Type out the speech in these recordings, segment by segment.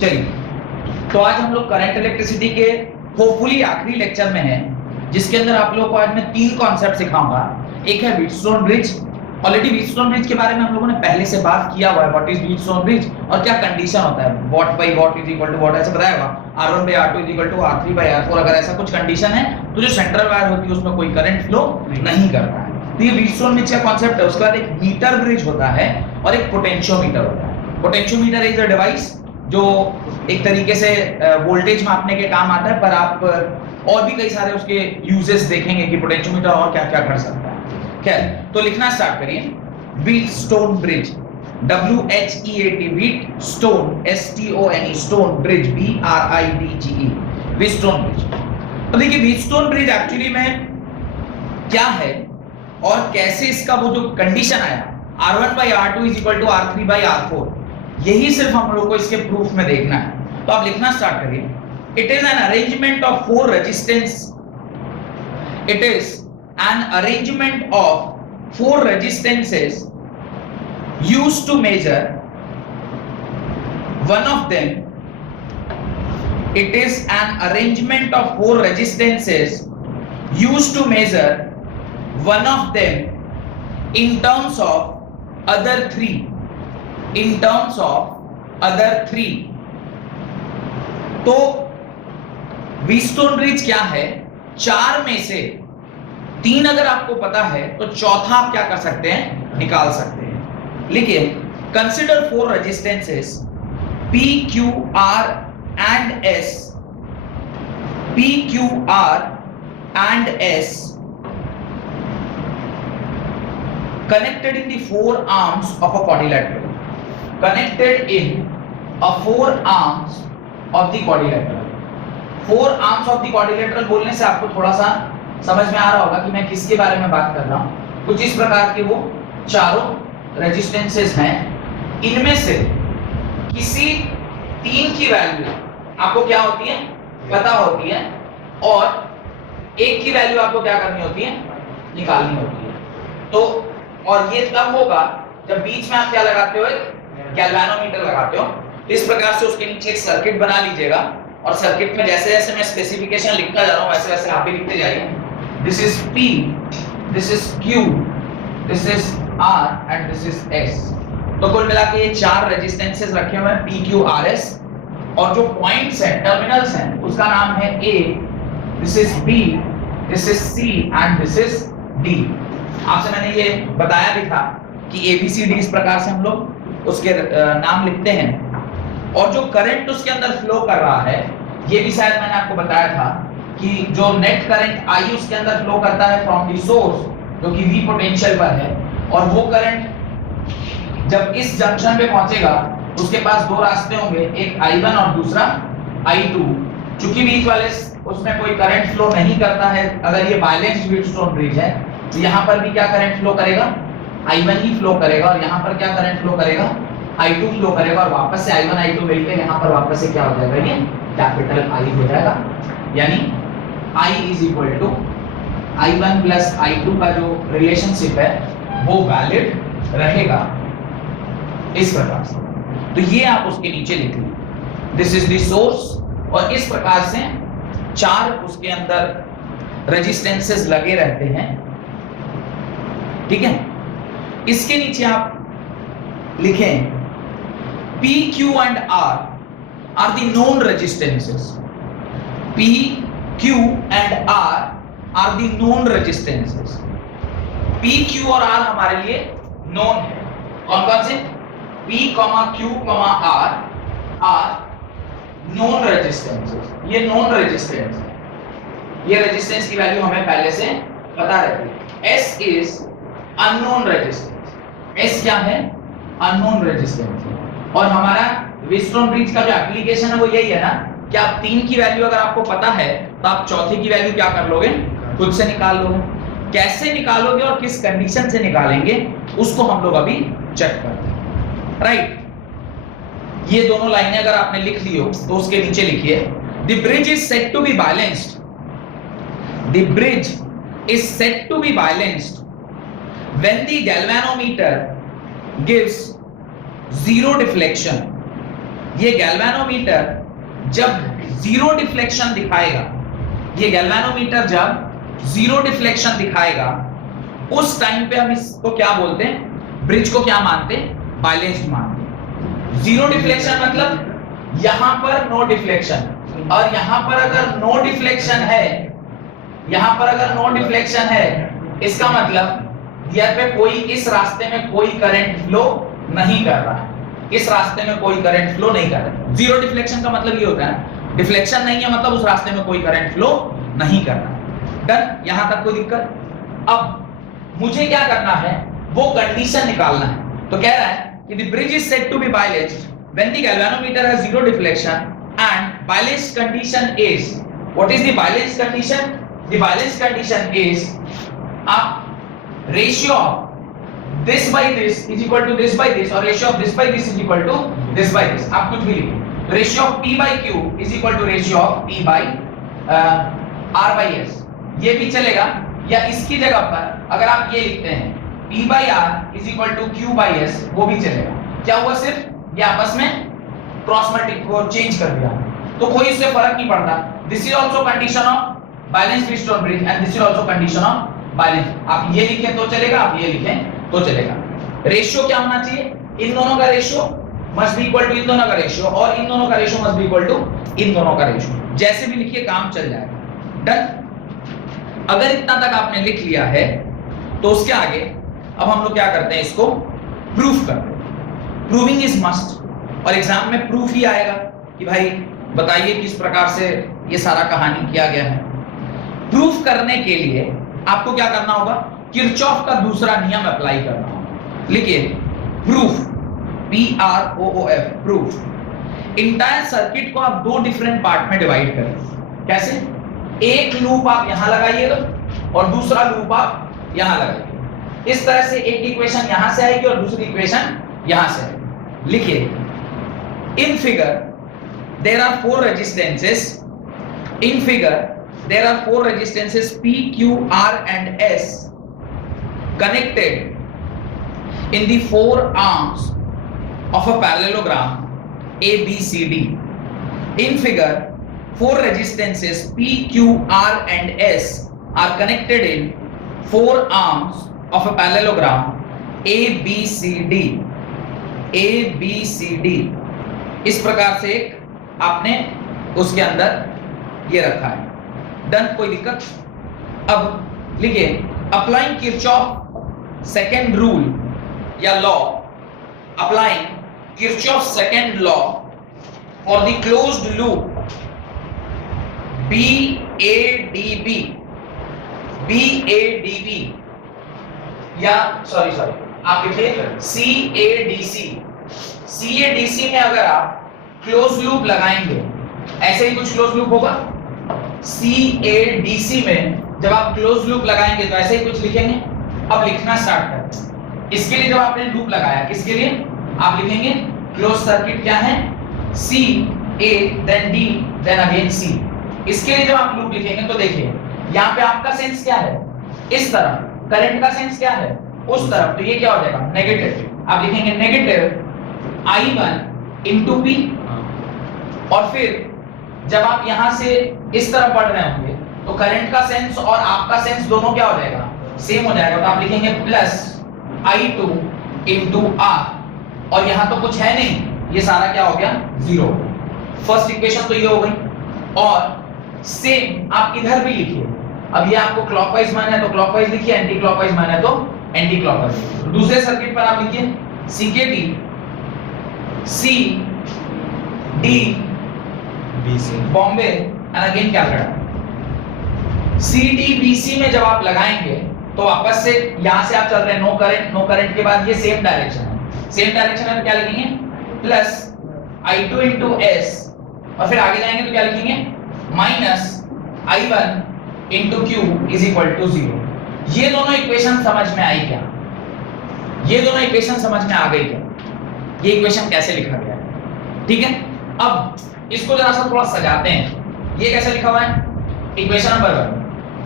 चलिए, तो आज हम लोग करंट इलेक्ट्रिसिटी के होपफुली आखिरी लेक्चर में हैं, जिसके अंदर आप लोगों को आज मैं तीन कॉन्सेप्ट सिखाऊंगा। एक है Wheatstone bridge. Already Wheatstone bridge के बारे में हम लोगों ने पहले से बात किया हुआ है, व्हाट इज व्हीटस्टोन ब्रिज और क्या कंडीशन होता है, what by what is equal to what, ऐसे बताया होगा। R1 by R2 is equal to R3 by R4। अगर ऐसा कुछ कंडीशन है तो जो सेंट्रल वायर होती है उसमें कोई करंट फ्लो नहीं करता है। तो ये व्हीटस्टोन ब्रिज का कॉन्सेप्ट है। उसके बाद एक मीटर ब्रिज होता है और एक पोटेंशियोमीटर होता है। पोटेंशियोमीटर इज अ डिवाइस जो एक तरीके से वोल्टेज मापने के काम आता है, पर आप और भी कई सारे उसके यूजेस देखेंगे कि पोटेंशियोमीटर और क्या-क्या कर सकता है। खैर, तो लिखना स्टार्ट करिए। Wheatstone bridge, WHEAT, Wheatstone, STONE, stone bridge, BRIDGE, Wheatstone bridge. तो देखिए व्हीटस्टोन ब्रिज एक्चुअली में क्या है और कैसे इसका वो जो कंडीशन आया R1 by R2 is equal to R3 by R4, यही सिर्फ हम लोग को इसके प्रूफ में देखना है। तो आप लिखना स्टार्ट करिए। It is an arrangement of four resistance, it is an arrangement of four resistances used to measure one of them, it is an arrangement of four resistances used to measure one of them in terms of other three, in terms of other three। तो Wheatstone bridge क्या है, चार में से तीन अगर आपको पता है तो चौथा आप क्या कर सकते हैं, निकाल सकते हैं। लिखिए, consider four resistances P, Q, R and S, P, Q, R and S connected in the four arms of a quadrilateral, connected in a four arms of the quadrilateral। Four arms of the quadrilateral बोलने से आपको थोड़ा सा समझ में आ रहा होगा कि मैं किसके बारे में बात कर रहा हूं। कुछ इस प्रकार के वो चारों रेजिस्टेंसेस हैं, इनमें से किसी तीन की वैल्यू आपको क्या होती है, पता होती है, और एक की वैल्यू आपको क्या करनी होती है, निकालनी होती है। तो और ये तब होगा जब बीच में आप क्या लगाते हो, गैल्वेनोमीटर लगाते हो। इस प्रकार से उसके नीचे एक सर्किट बना लीजिएगा और सर्किट में जैसे जैसे मैं स्पेसिफिकेशन लिखता जा रहा हूं वैसे वैसे आप भी लिखते जाइए। This is P, this is Q, this is R and this is S। तो कुल मिला के ये चार रेजिस्टेंसेस रखे हुए हैं P, Q, R, S, और जो पॉइंट्स हैं, टर्मिनल्स हैं, उसका नाम है A, this is B, this is C and this is D। आपसे मैंने ये बताया भी था कि ABCD इस प्रकार से हम लोग उसके नाम लिखते हैं। और जो करंट उसके अंदर फ्लो कर रहा है, ये भी शायद मैंने आपको बताया था कि जो नेट करंट I उसके अंदर फ्लो करता है फ्रॉम द सोर्स, जो कि V पोटेंशियल पर है, और वो करंट जब इस जंक्शन पे पहुंचेगा उसके पास दो रास्ते होंगे, एक I1 और दूसरा I2। चूंकि बीच वाले उसमें कोई करंट फ्लो नहीं करता है, अगर ये बैलेंस्ड व्हीटस्टोन ब्रिज है, तो यहाँ पर भी क्या करंट फ्लो करेगा, I1 ही फ्लो करेगा, और यहाँ पर क्या करंट फ्लो करेगा, I2 फ्लो करेगा, और वापस से I1 I2 मिलकर यहाँ पर वापस से क्या हो जाएगा, ये कैपिटल I हो जाएगा। यानी I is equal to I1 plus I2 का जो रिलेशनशिप है वो वैलिड रहेगा इस प्रकार से। तो ये आप उसके नीचे लिख लीजिए, दिस इज द सोर्स, और इस प्रकार से चार उसके अंदर रेजिस्टेंसेस लगे रहते हैं, ठीक है। इसके नीचे आप लिखें P, Q and R are the known resistances, P, Q and R are the known resistances। P, Q और R हमारे लिए known है। कौन कौन से, P, Q, R are known resistances। ये known resistance है, ये resistance की वैल्यू हमें पहले से पता रहती है। S is unknown resistance, S क्या है, unknown resistance है। और हमारा व्हीटस्टोन ब्रिज का जो एप्लीकेशन है वो यही है ना कि आप तीन की वैल्यू अगर आपको पता है तो आप चौथे की वैल्यू क्या कर लोगे, खुद से निकाल लोगे। कैसे निकालोगे और किस कंडीशन से निकालेंगे उसको हम लोग अभी चेक करते हैं, राइट। ये दोनों लाइनें अगर आपने लिख ली हो तो उसके नीचे लिखिए, the bridge is said to be balanced, the bridge is said to be balanced when the galvanometer gives zero deflection ये गैल्वेनोमीटर जब जीरो डिफ्लेक्शन दिखाएगा, ये गैल्वेनोमीटर जब जीरो डिफ्लेक्शन दिखाएगा, उस टाइम पे हम इसको क्या बोलते हैं, ब्रिज को क्या मानते हैं, बैलेंस्ड मानते हैं। जीरो डिफ्लेक्शन मतलब यहां पर नो डिफ्लेक्शन, और यहां पर अगर नो डिफ्लेक्शन है, यहां पर अगर नो डिफ्लेक्शन है, इसका मतलब यहाँ पे कोई इस रास्ते में कोई करंट फ्लो नहीं कर रहा है, इस रास्ते में कोई करंट फ्लो नहीं कर रहा है। जीरो डिफ्लेक्शन का मतलब ये होता है डिफ्लेक्शन नहीं है, मतलब उस रास्ते में कोई करंट फ्लो नहीं कर रहा है। डन, यहां तक कोई दिक्कत? अब मुझे क्या करना है, वो कंडीशन निकालना है। तो कह रहा है कि the bridge is said to be balanced when the galvanometer has zero deflection and balanced condition is, what is the balanced condition? The balanced condition is ratio of this by this is equal to this by this, or ratio of this by this is equal to this by this. आप कुछ भी लिखो, ratio of P by Q is equal to ratio of P by R by S, ये भी चलेगा। या इसकी जगह पर अगर आप ये लिखते हैं P by R is equal to Q by S, वो भी चलेगा। क्या हुआ, सिर्फ ये आपस में क्रॉस मल्टीप्लाई को चेंज कर दिया, तो कोई इससे फर्क नहीं पड़ता। This is also condition of balance Bridgestone bridge and this is also condition of balance. आप ये लिखें तो चलेगा, आप ये लिखें तो चलेगा। रेशियो क्या होना चाहिए, इन दोनों का ratio must be equal to इन दोनों का रेशियो, और इन दोनों का ratio must be equal to इन दोनों का रेशियो। जैसे भी लिखिए काम चल जाएगा। डन। अगर इतना तक आपने लिख लिया है तो उसके आगे अब हम लोग क्या करते हैं, इसको प्रूफ करते हैं। प्रूविंग इज मस्ट, और एग्जाम में प्रूफ ही आएगा कि भाई बताइए किस प्रकार से ये सारा कहानी किया गया है। प्रूफ करने के लिए आपको क्या करना होगा, किरचॉफ का दूसरा नियम अप्लाई करना होगा। लिखिए proof, PROOF, proof. Entire circuit को आप दो डिफरेंट पार्ट में डिवाइड करें। कैसे, एक लूप आप यहां लगाइएगा और दूसरा लूप आप यहां लगाइएगा। इस तरह से एक इक्वेशन यहां से आएगी और दूसरी इक्वेशन यहां से आएगी। लिखिए, in figure there are four resistances, in figure there are four resistances P, Q, R and S connected in the four arms of a parallelogram ABCD. In figure, four resistances P, Q, R and S are connected in four arms of a parallelogram ABCD. ABCD इस प्रकार से एक आपने उसके अंदर ये रखा है। डन, कोई दिक्कत? अब लिखिए, अप्लाइंग किरचॉफ सेकेंड रूल या law, applying Kirchhoff second law for the closed loop BADB, BADB या सॉरी आप लिखिए CADC। CADC में अगर आप क्लोज लूप लगाएंगे, ऐसे ही कुछ क्लोज लूप होगा। CADC में जब आप क्लोज लूप लगाएंगे तो ऐसे ही कुछ लिखेंगे। अब लिखना स्टार्ट करें। इसके लिए जब आपने लूप लगाया, किसके लिए आप लिखेंगे, क्लोज सर्किट क्या है, C, A, then D, then again C। इसके लिए जब आप लूप लिखेंगे तो देखिए यहाँ पे आपका सेंस क्या है, इस तरफ, करंट का सेंस क्या है, उस तरफ, तो ये क्या हो जाएगा, नेगेटिव। आप लिखेंगे नेगेटिव I1 into P, और फिर जब आप यहां से इस तरफ बढ़ रहे होंगे तो करंट का सेंस और आपका सेंस दोनों क्या हो जाएगा, सेम हो जाएगा। तो आप लिखेंगे प्लस I2 into R, और यहां तो कुछ है नहीं, ये सारा क्या हो गया, जीरो। फर्स्ट इक्वेशन तो ये हो गई। और सेम आप इधर भी लिखिए। अब ये आपको क्लॉकवाइज माना है तो क्लॉकवाइज लिखिए, एंटी क्लॉकवाइज माना है तो एंटी क्लॉकवाइज लिखिए। दूसरे सर्किट पर आप लिखिए CKD, C, D, BC, Bombay and again Calcutta. CDBC में जब आप लगाएंगे तो वापस से यहां से आप चल रहे हैं नो करंट के बाद ये सेम डायरेक्शन है। सेम डायरेक्शन में क्या लिखेंगे, प्लस I2 into S, और फिर आगे जाएंगे तो क्या लिखेंगे, minus I1 into Q is equal to 0। ये दोनों इक्वेशन समझ में आई क्या, ये दोनों इक्वेशन समझ में आ गई क्या, ये इक्वेशन कैसे लिखा गया है, ठीक है। अब इसको जरा सा थोड़ा सजाते हैं। ये कैसे लिखा हुआ है, equation number 1,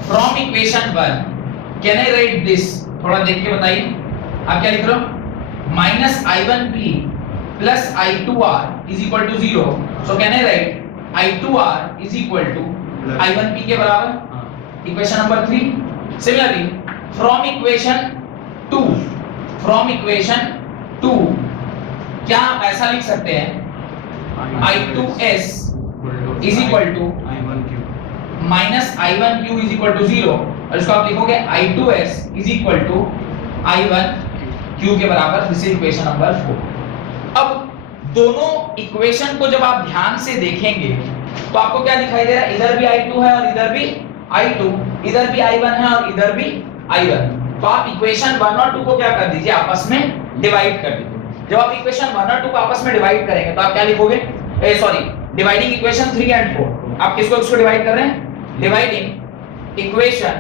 from equation 1 can I right this, थोड़ा देख के बताइए आप क्या लिख रहे हो, minus I1P plus I2R is equal to 0, so can I write I2R is equal to I1P के बराबर, equation number 3। Similarly from equation 2 क्या आप ऐसा लिख सकते हैं I2S is equal to minus I1Q is equal to 0, और इसको आप लिखोगे I2S is equal to I1Q के बराबर। This is equation number 4। अब दोनों इक्वेशन को जब आप ध्यान से देखेंगे तो आपको क्या दिखाई दे रहा है, इधर भी I2 है और इधर भी I2, इधर भी I1 है और इधर भी I1। तो आप इक्वेशन 1 और 2 को क्या कर दीजिए, आपस में डिवाइड कर दीजिए। जब आप इक्वेशन 1 और 2 को आपस में डिवाइड करेंगे तो आप क्या लिखोगे, सॉरी डिवाइडिंग इक्वेशन 3 एंड 4, आप किसको डिवाइड कर रहे हैं, डिवाइडिंग इक्वेशन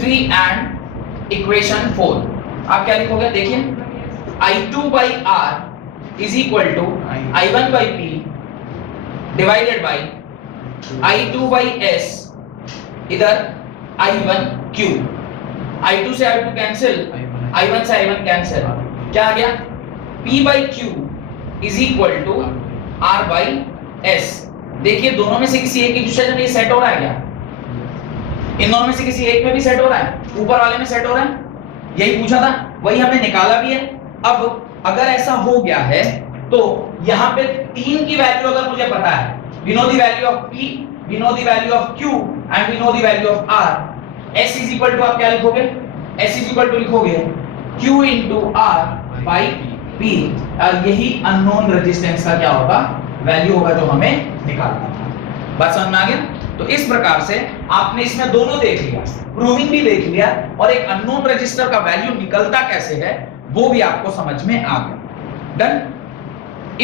3 एंड इक्वेशन 4, आप क्या लिखोगे, देखिए I2 by R is equal to I1 by P divided by I2 by S, इधर I1Q, I2 से I2 कैंसिल, I1 से I1 कैंसिल, क्या आ गया, P by Q is equal to R by S। देखिए दोनों में से किसी एक इक्वेशन में सेट हो रहा है क्या, इन दोनों में से किसी एक में भी सेट हो रहा है, ऊपर वाले में सेट हो रहा है, यही पूछा था, वही हमने निकाला भी है। अब अगर ऐसा हो गया है तो यहाँ पे 3 की वैल्यू अगर मुझे पता है, we know the value of P, we know the value of Q and we know the value of R, S is equal to आप क्या लिखोगे, S is equal to लिखोगे Q into R by P, और यही unknown resistance का क्या होगा, value होगा जो हमें निकालना है। बात समझ में आ गया। तो इस प्रकार से आपने इसमें दोनों देख लिया, प्रूविंग भी देख लिया और एक अननोन रजिस्टर का वैल्यू निकलता कैसे है वो भी आपको समझ में आ गया। डन।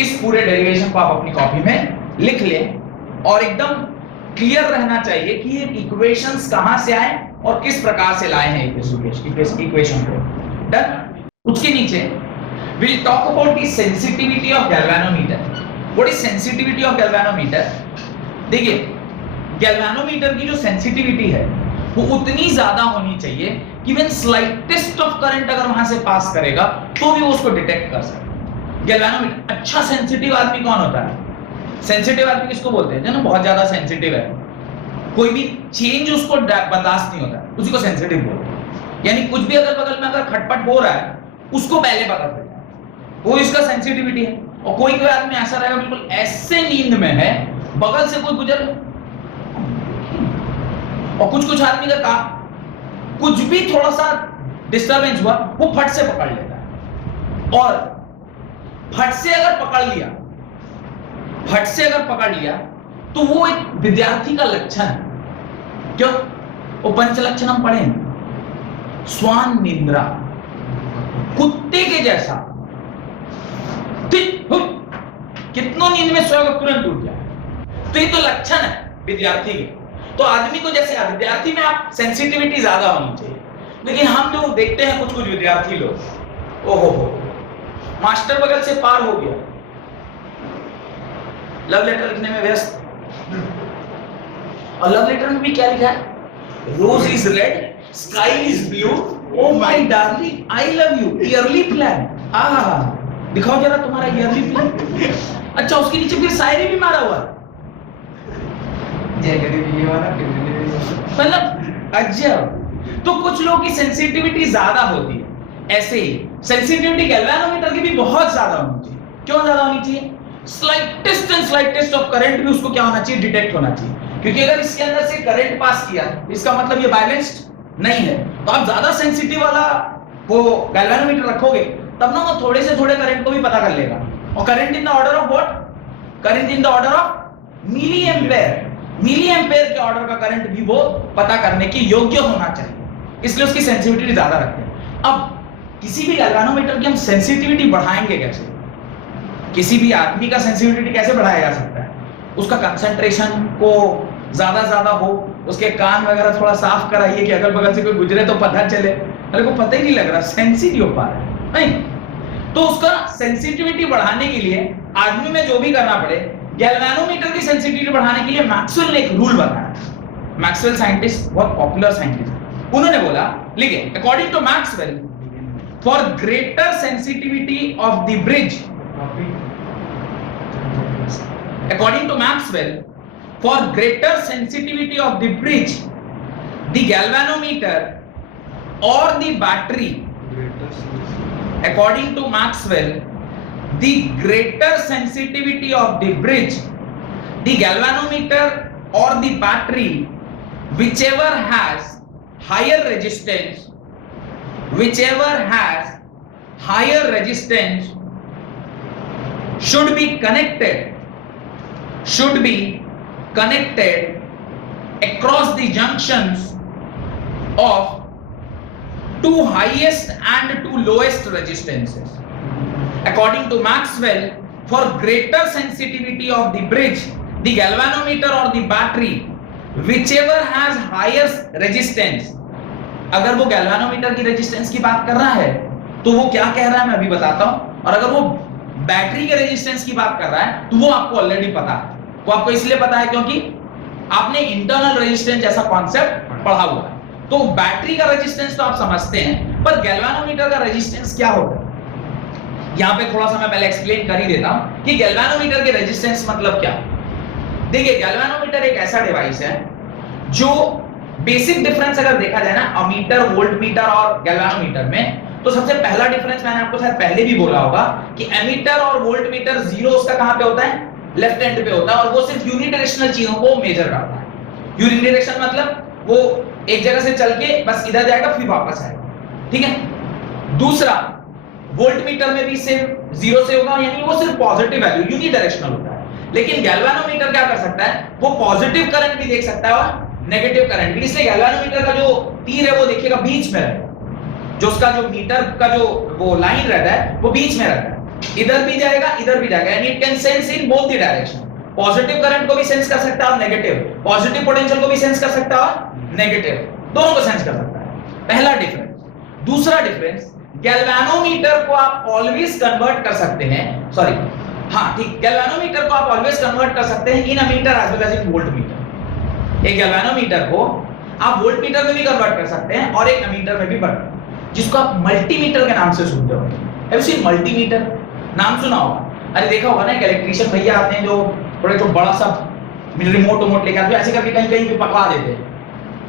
इस पूरे डेरिवेशन को आप अपनी कॉपी में लिख लें और एकदम क्लियर रहना चाहिए कि ये इक्वेशंस कहां से आए और किस प्रकार से लाए हैं इक्वेशन को। डन। उसके नीचे we'll talk about the sensitivity of galvanometer. What is sensitivity of galvanometer? देखिए गैल्वेनोमीटर की जो सेंसिटिविटी है वो उतनी ज्यादा होनी चाहिए कि व्हेन स्लाइटेस्ट ऑफ करंट अगर वहां से पास करेगा तो भी वो उसको डिटेक्ट कर सके। गैल्वेनोमीटर अच्छा सेंसिटिव आदमी कौन होता है, सेंसिटिव आदमी किसको बोलते हैं, जो बहुत ज्यादा सेंसिटिव है, कोई भी चेंज उसको बर्दाश्त नहीं होता, उसी को सेंसिटिव बोलते हैं। यानी कुछ भी अगर बगल में अगर खटपट हो रहा है उसको पहले पता चल जाए, वो इसका सेंसिटिविटी है। और कोई कोई आदमी ऐसा रहेगा बिल्कुल ऐसे नींद में है, बगल से कोई गुजर, और कुछ आदमी का कुछ भी थोड़ा सा डिस्टरबेंस हुआ वो फट से पकड़ लेता है, और फट से अगर पकड़ लिया तो वो एक विद्यार्थी का लक्षण है। क्यों, वो पंच लक्षण हम पढ़े, स्वान निद्रा, कुत्ते के जैसा कितनों नींद में सोएगा तुरंत उठ जाए, तो ये तो लक्षण है विद्यार्थी के। तो आदमी को जैसे विद्यार्थी में आप सेंसिटिविटी ज्यादा होनी चाहिए, लेकिन हम जो देखते हैं कुछ विद्यार्थी लोग, ओहो मास्टर बगल से पार हो गया, लव लेटर लिखने में व्यस्त, और लव लेटर में भी क्या लिखा है, rose is red sky is blue, oh my darling I love you, yearly plan. आहा दिखाओ जरा तुम्हारा ईयरली प्लान। अच्छा उसके नीचे फिर शायरी भी मारा हुआ है, मतलब अजब। तो कुछ लोगों की सेंसिटिविटी ज्यादा होती है, ऐसे ही सेंसिटिविटी गैल्वेनोमीटर की भी बहुत ज्यादा होनी चाहिए। क्यों ज्यादा होनी चाहिए, स्लाइटेस्ट ऑफ करंट भी उसको क्या होना चाहिए, डिटेक्ट होना चाहिए। क्योंकि अगर इसके अंदर से करंट पास किया इसका मतलब ये बैलेंस्ड नहीं है, तो आप ज्यादा सेंसिटिव वाला वो गैल्वेनोमीटर रखोगे तब ना वो थोड़े से थोड़े करंट को भी पता कर लेगा। और current in the order of what, current in the order of milli ampere, milli ampere के ऑर्डर का करंट भी वो पता करने के योग्य होना चाहिए, इसलिए उसकी सेंसिटिविटी ज्यादा रखते हैं। अब किसी भी गैल्वेनोमीटर की हम सेंसिटिविटी बढ़ाएंगे कैसे, किसी भी आदमी का सेंसिटिविटी कैसे बढ़ाया जा सकता है, उसका कंसंट्रेशन को ज्यादा हो, उसके कान वगैरह थोड़ा साफ कराइए कि अगल बगल से कोई गुजरे तो पता चले, अरे को पता ही नहीं लग रहा, सेंसिटिव हो पा रहा है नहीं। तो उसका सेंसिटिविटी बढ़ाने के लिए आदमी में जो भी करना पड़े, गैल्वेनोमीटर की सेंसिटिविटी बढ़ाने के लिए मैक्सवेल ने एक रूल बताया। मैक्सवेल साइंटिस्ट, बहुत पॉपुलर साइंटिस्ट, उन्होंने बोला, लिखिए according to Maxwell, for greater sensitivity of the bridge, According to Maxwell, for greater sensitivity of the bridge, the galvanometer or the battery, according to Maxwell, the greater sensitivity of the bridge, the galvanometer or the battery, whichever has higher resistance, should be connected across the junctions of two highest and two lowest resistances. According to Maxwell, for greater sensitivity of the bridge, the galvanometer or the battery, whichever has higher resistance, अगर वो galvanometer की resistance की बात कर रहा है तो वो क्या कह रहा है मैं अभी बताता हूं, और अगर वो बैटरी के रेजिस्टेंस की बात कर रहा है तो वो आपको ऑलरेडी पता है। वो आपको इसलिए पता है क्योंकि आपने इंटरनल रेजिस्टेंस जैसा कॉन्सेप्ट पढ़ा हुआ है। तो बैटरी का रेजिस्टेंस तो आप समझते हैं, पर गैल्वानोमीटर का रेजिस्टेंस क्या होगा यहां पे थोड़ा सा मैं पहले एक्सप्लेन कर ही देता हूं कि गैल्वानोमीटर के रेजिस्टेंस मतलब क्या। देखिए, गैल्वानोमीटर एक ऐसा डिवाइस है जो बेसिक डिफरेंस अगर देखा जाए ना अमीटर, वोल्टमीटर और गैल्वानोमीटर में, तो सबसे पहला डिफरेंस मैंने आपको शायद पहले भी बोला होगा कि एमीटर और वोल्टमीटर जीरो उसका कहां पे होता है, लेफ्ट हैंड पे होता है, और वो सिर्फ यूनिडायरेक्शनल चीजों को मेजर करता है। यूनिडायरेक्शन मतलब वो एक जगह से चल के बस इधर जाएगा फिर वापस आएगा, ठीक है। दूसरा, वोल्टमीटर में भी सिर्फ जीरो से होगा, यानी वो सिर्फ पॉजिटिव वैल्यू यूनिडायरेक्शनल होता है। लेकिन गैल्वानोमीटर क्या कर सकता है, वो पॉजिटिव करंट भी देख सकता है और नेगेटिव करंट भी। इसलिए गैल्वानोमीटर का जो तीर है वो देखिएगा बीच में रहेगा, जो उसका जो मीटर का जो वो लाइन रहता है वो बीच में रहता है, इधर भी जाएगा इधर भी जाएगा, and it can sense in both the direction. Positive current को भी सेंस कर सकता है और नेगेटिव, पॉजिटिव पोटेंशियल को भी सेंस कर सकता है और नेगेटिव, दोनों को सेंस कर सकता है। पहला डिफरेंस। दूसरा डिफरेंस, गैल्वानोमीटर को आप ऑलवेज कन्वर्ट कर सकते हैं, सॉरी हाँ ठीक, गैल्वानोमीटर को आप ऑलवेज कन्वर्ट कर सकते हैं in ammeter as well as in voltmeter. एक गैल्वानोमीटर को आप वोल्टमीटर में भी कन्वर्ट कर सकते हैं और एक अमीटर में भी कन्वर्ट, जिसको आप मल्टीमीटर के नाम से सुनते हो। हैव यू सीन मल्टीमीटर, नाम सुना होगा, अरे देखा होगा ना, एक इलेक्ट्रिशियन भैया आते हैं जो थोड़े जो बड़ा सा रिमोट लेकर आते हैं, ऐसे करके कहीं कहीं पे पकड़ा देते हैं।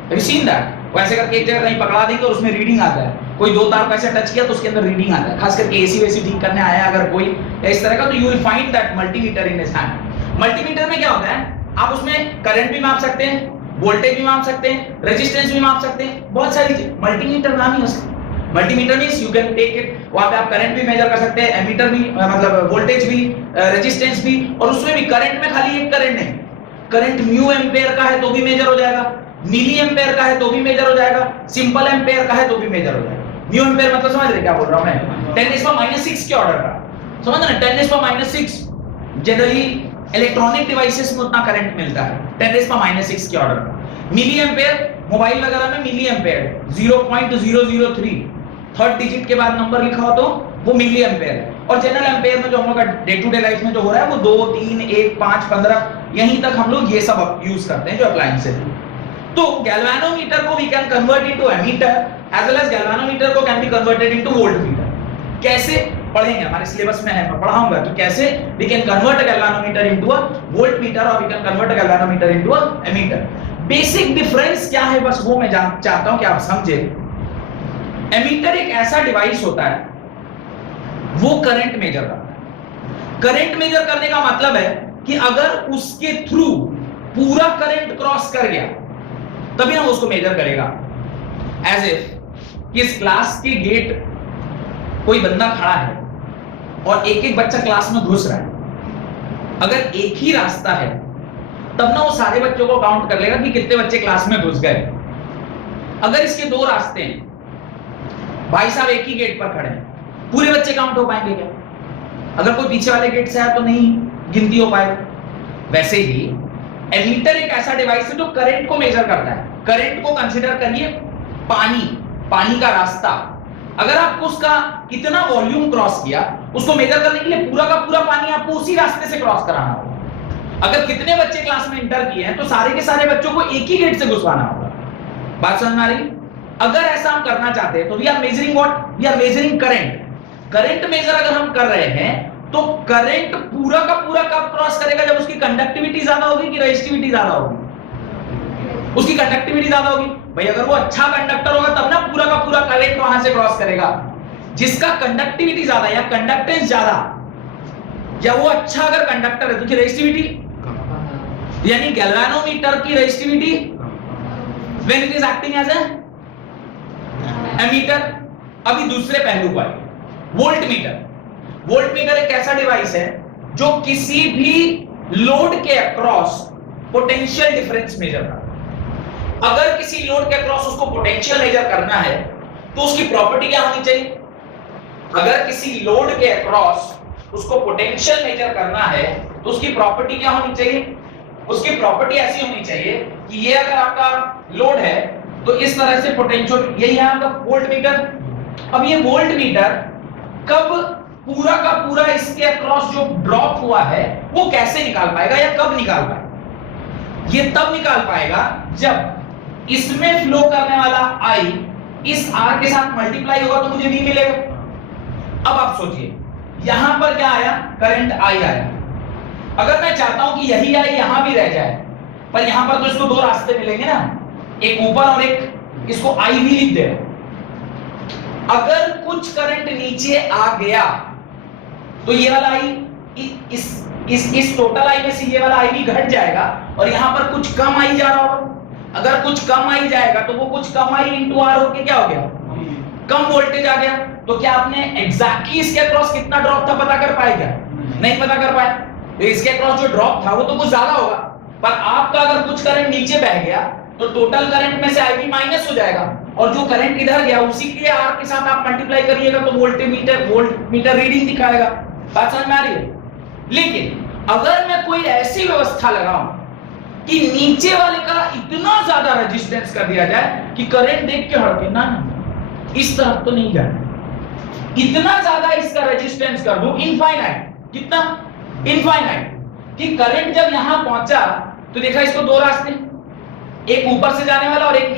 Have you seen that? वो ऐसे करके एक जगह कहीं पकड़ा देंगे और उसमें रीडिंग आता है, कोई दो तार को ऐसे टच किया तो उसके अंदर रीडिंग आता है। खास करके एसी वेसी ठीक करने आया अगर कोई इस तरह का, तो you will find that multimeter in his hand. Multimeter में क्या होता है, आप उसमें करंट भी माप सकते हैं, वोल्टेज भी माप सकते हैं, रेजिस्टेंस भी माप सकते हैं, बहुत सारी चीज। मल्टीमीटर नाम ही उसका, multimeter means you can take it, वहां पे आप करंट भी मेजर कर सकते हैं, एमीटर भी मतलब वोल्टेज भी, रेजिस्टेंस भी, और उसमें भी करंट में खाली एक करंट नहीं, करंट म्यू एम्पेयर का है तो भी मेजर हो जाएगा, मिली एम्पेयर का है तो भी मेजर हो जाएगा, सिंपल एम्पेयर का है तो भी मेजर हो जाएगा। म्यू एम्पेयर मतलब समझ रहे क्या बोल रहा हूं मैं, 10⁻⁻⁶ के ऑर्डर का, समझ रहे ना, 10⁻⁻⁶ जनरली इलेक्ट्रॉनिक डिवाइसेस में उतना करंट मिलता है 10⁻⁻⁶ के ऑर्डर का। मिली एम्पेयर मोबाइल वगैरह में मिली एम्पेयर 0.003 थर्ड डिजिट के बाद नंबर लिखा हो तो वो मिली एम्पेयर है। और जनरल एम्पेयर में जो हम लोग का डे टू डे लाइफ में जो हो रहा है वो 2, 3, 1, 5, 15 यहीं तक हम लोग ये सब यूज करते हैं जो अप्लायंसेस है। तो गैल्वानोमीटर को we can convert into ammeter as well as galvanometer को can be converted into voltmeter. कैसे पढ़ेंगे, हमारे सिलेबस में है, मैं पढ़ाऊंगा कि कैसे we can convert a galvanometer into a voltmeter और we can convert a galvanometer into a ammeter. Basic difference क्या है बस वो मैं चाहता हूं कि आप समझे। एमीटर एक ऐसा डिवाइस होता है वो करंट मेजर करता है। करंट मेजर करने का मतलब है कि अगर उसके थ्रू पूरा करंट क्रॉस कर गया तभी हम उसको मेजर करेगा। एज इफ कि इस क्लास के गेट कोई बंदा खड़ा है और एक एक बच्चा क्लास में घुस रहा है, अगर एक ही रास्ता है तब ना वो सारे बच्चों को काउंट कर लेगा कि कितने बच्चे क्लास में घुस गए। अगर इसके दो रास्ते हैं, भाई साहब एक ही गेट पर खड़े हैं, पूरे बच्चे काउंट हो पाएंगे क्या? अगर कोई पीछे वाले गेट से आया तो नहीं गिनती हो पाएगा। वैसे ही एमीटर एक ऐसा डिवाइस है जो करंट को मेजर करता है। करंट को कंसीडर करिए पानी का रास्ता, अगर आपको उसका कितना वॉल्यूम क्रॉस किया उसको मेजर करने के लिए पूरा का पूरा पानी आपको उसी रास्ते से क्रॉस कराना होगा। अगर कितने बच्चे क्लास में इंटर किए हैं तो सारे के सारे बच्चों को एक ही गेट से घुसवाना होगा। बात समझ में आ रही? अगर ऐसा हम करना चाहते हैं तो we are measuring what, we are measuring current. Current measure अगर हम कर रहे हैं तो करंट पूरा का पूरा कब क्रॉस करेगा? जब उसकी कंडक्टिविटी ज्यादा होगी कि रेजिस्टिविटी ज्यादा होगी? उसकी कंडक्टिविटी ज्यादा होगी। भाई अगर वो अच्छा कंडक्टर होगा तब ना पूरा का पूरा करंट वहां से क्रॉस करेगा। जिसका कंडक्टिविटी ज्यादा या कंडक्टेंस ज्यादा, या वो अच्छा अगर कंडक्टर है तो उसकी रेजिस्टिविटी, यानी गैल्वेनोमीटर की resistivity when it is acting as ammeter. अभी दूसरे पहलू पर वोल्टमीटर। वोल्टमीटर एक ऐसा डिवाइस है जो किसी भी लोड के अक्रॉस पोटेंशियल डिफरेंस मेजर करता है। अगर किसी लोड के अक्रॉस उसको पोटेंशियल मेजर करना है तो उसकी प्रॉपर्टी क्या होनी चाहिए? अगर किसी लोड के अक्रॉस उसको पोटेंशियल मेजर करना है तो उसकी प्रॉपर्टी क्या होनी चाहिए? उसकी प्रॉपर्टी ऐसी होनी चाहिए कि ये अगर आपका लोड है तो इस तरह से पोटेंशियल, यही है आपका वोल्टमीटर। अब ये वोल्टमीटर कब पूरा का पूरा इसके अक्रॉस जो ड्रॉप हुआ है वो कैसे निकाल पाएगा या कब निकाल पाएगा? ये तब निकाल पाएगा जब इसमें फ्लो करने वाला I इस R के साथ मल्टीप्लाई होगा तो मुझे V मिलेगा। अब आप सोचिए यहां पर क्या आया? करंट I आया। अगर मैं चाहता हूं कि यही I यहां भी रह जाए, पर यहां पर तो इसको दो रास्ते मिलेंगे ना, एक ऊपर और एक, इसको I भी लिख दे। अगर कुछ करंट नीचे आ गया तो ये वाला I इस टोटल I में से ये वाला I भी घट जाएगा और यहां पर कुछ कम I जा रहा होगा। अगर कुछ कम I जाएगा तो वो कुछ कम I इंटू R होके क्या हो गया? कम वोल्टेज आ गया। तो क्या आपने एग्जैक्टली इसके अक्रॉस कितना ड्रॉप था पता कर पाए क्या? नहीं पता कर पाए। तो इसके अक्रॉस जो ड्रॉप था वो तो कुछ ज्यादा होगा, पर आपका अगर कुछ करंट नीचे बह गया तो टोटल करंट में से IB माइनस हो जाएगा और जो करंट इधर गया उसी के लिए R के साथ आप मल्टीप्लाई करिएगा तो वोल्टमीटर रीडिंग दिखाएगा। बात समझ में आ रही है? लेकिन अगर मैं कोई ऐसी व्यवस्था लगाऊं कि नीचे वाले का इतना ज्यादा रेजिस्टेंस कर दिया जाए कि करंट देख के हड़के ना, इस तरफ तो नहीं जाए, इतना ज्यादा इसका रेजिस्टेंस कर दूं इनफाइनाइट, कितना इनफाइनाइट, कि करंट जब यहां पहुंचा तो देखा इसको दो रास्ते, एक ऊपर से जाने वाला और एक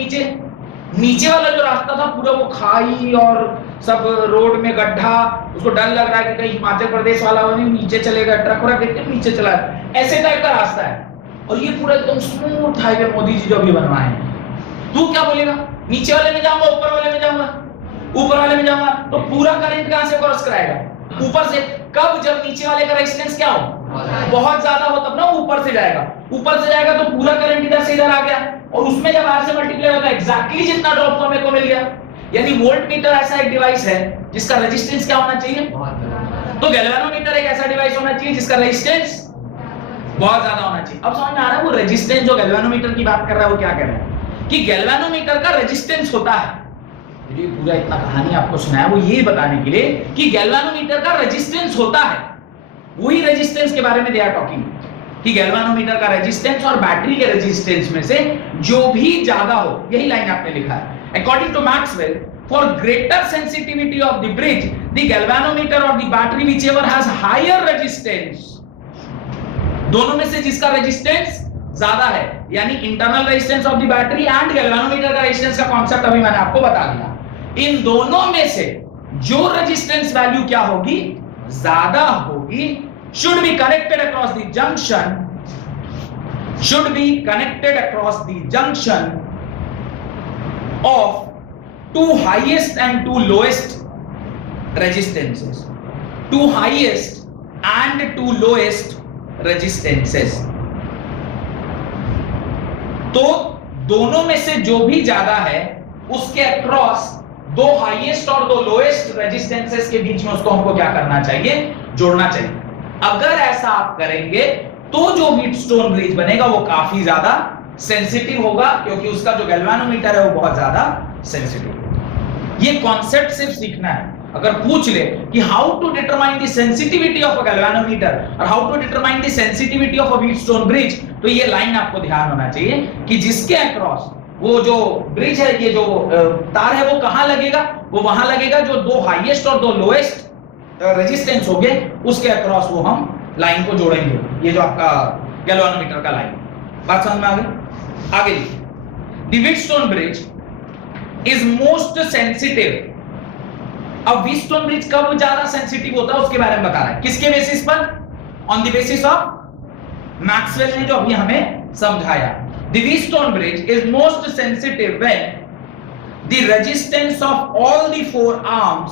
नीचे वाला जो रास्ता था पूरा वो खाई और सब रोड में गड्ढा, उसको डर लग रहा है कि कहीं हिमाचल प्रदेश वाला वो नहीं नीचे चलेगा, ट्रक वगैरह देख के नीचे चला, ऐसे टाइप का रास्ता है और ये पूरा एकदम स्मूथ हाईवे मोदी जी जो भी बनवाए हैं। तू क्या बोलेगा? नीचे वाले में जाऊंगा ऊपर वाले में जाऊंगा? ऊपर वाले में जाऊंगा तो पूरा करंट कहां से क्रॉस कराएगा? ऊपर से। कब? जब नीचे वाले का रेजिस्टेंस क्या हो? बहुत ज्यादा हो तब ना ऊपर से जाएगा। ऊपर से जाएगा तो पूरा करंट इधर से इधर आ गया और उसमें जब R से मल्टीप्लाई होगा एग्जैक्टली जितना ड्रॉप हमें को मिल गया। यानी वोल्टमीटर ऐसा एक डिवाइस है जिसका रेजिस्टेंस क्या होना चाहिए? तो गैल्वेनोमीटर एक ऐसा डिवाइस होना चाहिए जिसका रेजिस्टेंस बहुत ज्यादा होना चाहिए। अब समझ में आ रहा है वो रेजिस्टेंस जो गैल्वेनोमीटर की बात कर रहा है वो क्या कह रहा है कि गैल्वेनोमीटर का रेजिस्टेंस होता है। ये पूरा इतना कहानी आपको सुनाया वो ये बताने के लिए कि गैल्वेनोमीटर का रेजिस्टेंस होता है। वही रेजिस्टेंस के बारे में दे आर टॉकिंग कि गैल्वेनोमीटर का रेजिस्टेंस और बैटरी के रेजिस्टेंस में से जो भी ज्यादा हो, यही लाइन आपने लिखा है। According to Maxwell, for greater sensitivity of the bridge, the galvanometer और the battery whichever has higher resistance, दोनों में से जिसका रेजिस्टेंस ज्यादा है, यानी internal resistance of the battery and galvanometer का रेजिस्टेंस का कॉन्सेप्ट अभी मैंने आपको बता दिया। इन दोनों में से जो रेजिस्टेंस वैल्यू क्या होगी? ज्यादा होगी, should be connected across the junction, should be connected across the junction of two highest and two lowest resistances, two highest and two lowest resistances। तो दोनों में से जो भी ज्यादा है उसके अक्रॉस दो हाईएस्ट और दो लोएस्ट रेजिस्टेंसेस के बीच में उसको हमको क्या करना चाहिए? जोड़ना चाहिए। अगर ऐसा आप करेंगे तो जो व्हीटस्टोन ब्रिज बनेगा वो काफी ज्यादा सेंसिटिव होगा क्योंकि उसका जो गैल्वेनोमीटर है वो बहुत ज्यादा सेंसिटिव है। ये कॉन्सेप्ट सिर्फ सीखना है। अगर पूछ ले कि how to determine the sensitivity of a galvanometer और how to determine the sensitivity of a Wheatstone bridge, तो ये लाइन आपको ध्यान होना चाहिए कि जिसके अक्रॉस वो जो ब्रिज है, ये जो तार है वो कहां लगेगा? वो वहां लगेगा जो दो हाईएस्ट और दो लोएस्ट रेजिस्टेंस हो गए उसके अक्रॉस वो हम लाइन को जोड़ेंगे। ये जो आपका गैल्वेनोमीटर का लाइन, बात समझ में आ गई? आगे the Wheatstone bridge is most sensitive अब व्हीटस्टोन ब्रिज कब ज्यादा सेंसिटिव होता है उसके बारे में बता रहा है, किसके बेसिस पर? On the basis of Maxwell ने जो अभी हमें समझाया। The Wheatstone bridge is most sensitive when the resistance of all the four arms,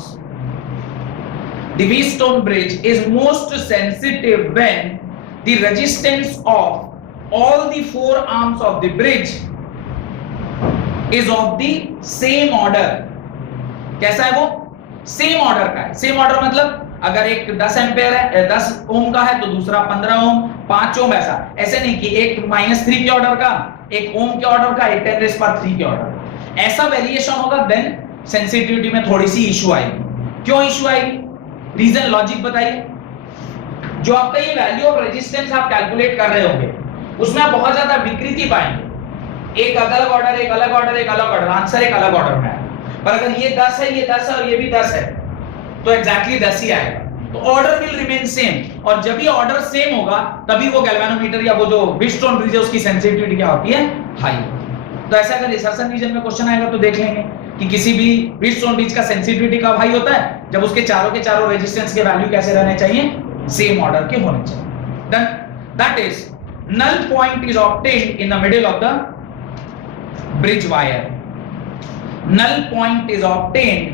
the Wheatstone bridge is most sensitive when the resistance of all the four arms of the bridge is of the same order. कैसा है वो? Same order का है। Same order मतलब अगर एक 10 ampere है, 10 ओम का है तो दूसरा 15 ओम, 5 ओम, ऐसे नहीं कि एक -3 के ऑर्डर का, एक ओम के ऑर्डर का, एक 10⁻³ के ऑर्डर। ऐसा वेरिएशन होगा देन सेंसिटिविटी में थोड़ी सी इशू आएगी। क्यों इशू आएगी? रीजन, लॉजिक बताइए। जो आपका ये वैल्यू ऑफ रेजिस्टेंस आप कैलकुलेट कर रहे होंगे उसमें आप बहुत ज्यादा विकृति पाएंगे। एक अलग ऑर्डर, एक अलग ऑर्डर, एक अलग ऑर्डर, आंसर एक अलग ऑर्डर में है। पर अगर ये 10 है, ये 10 है और ये भी 10 है तो एग्जैक्टली 10 ही आएगा। तो ऑर्डर विल रिमेन सेम, और जब ये ऑर्डर सेम होगा तभी वो गैल्वेनोमीटर या वो जो व्हीटस्टोन ब्रिज है उसकी सेंसिटिविटी क्या होती है? हाई। तो ऐसा अगर रिसर्सन रीजन में क्वेश्चन आएगा तो देख लेंगे कि किसी भी व्हीटस्टोन ब्रिज का सेंसिटिविटी कब हाई होता है? जब उसके चारों के चारों रेजिस्टेंस के वैल्यू कैसे रहने चाहिए? सेम ऑर्डर के होने चाहिए। Then that is null point is obtained in the middle of the bridge wire. Null point is obtained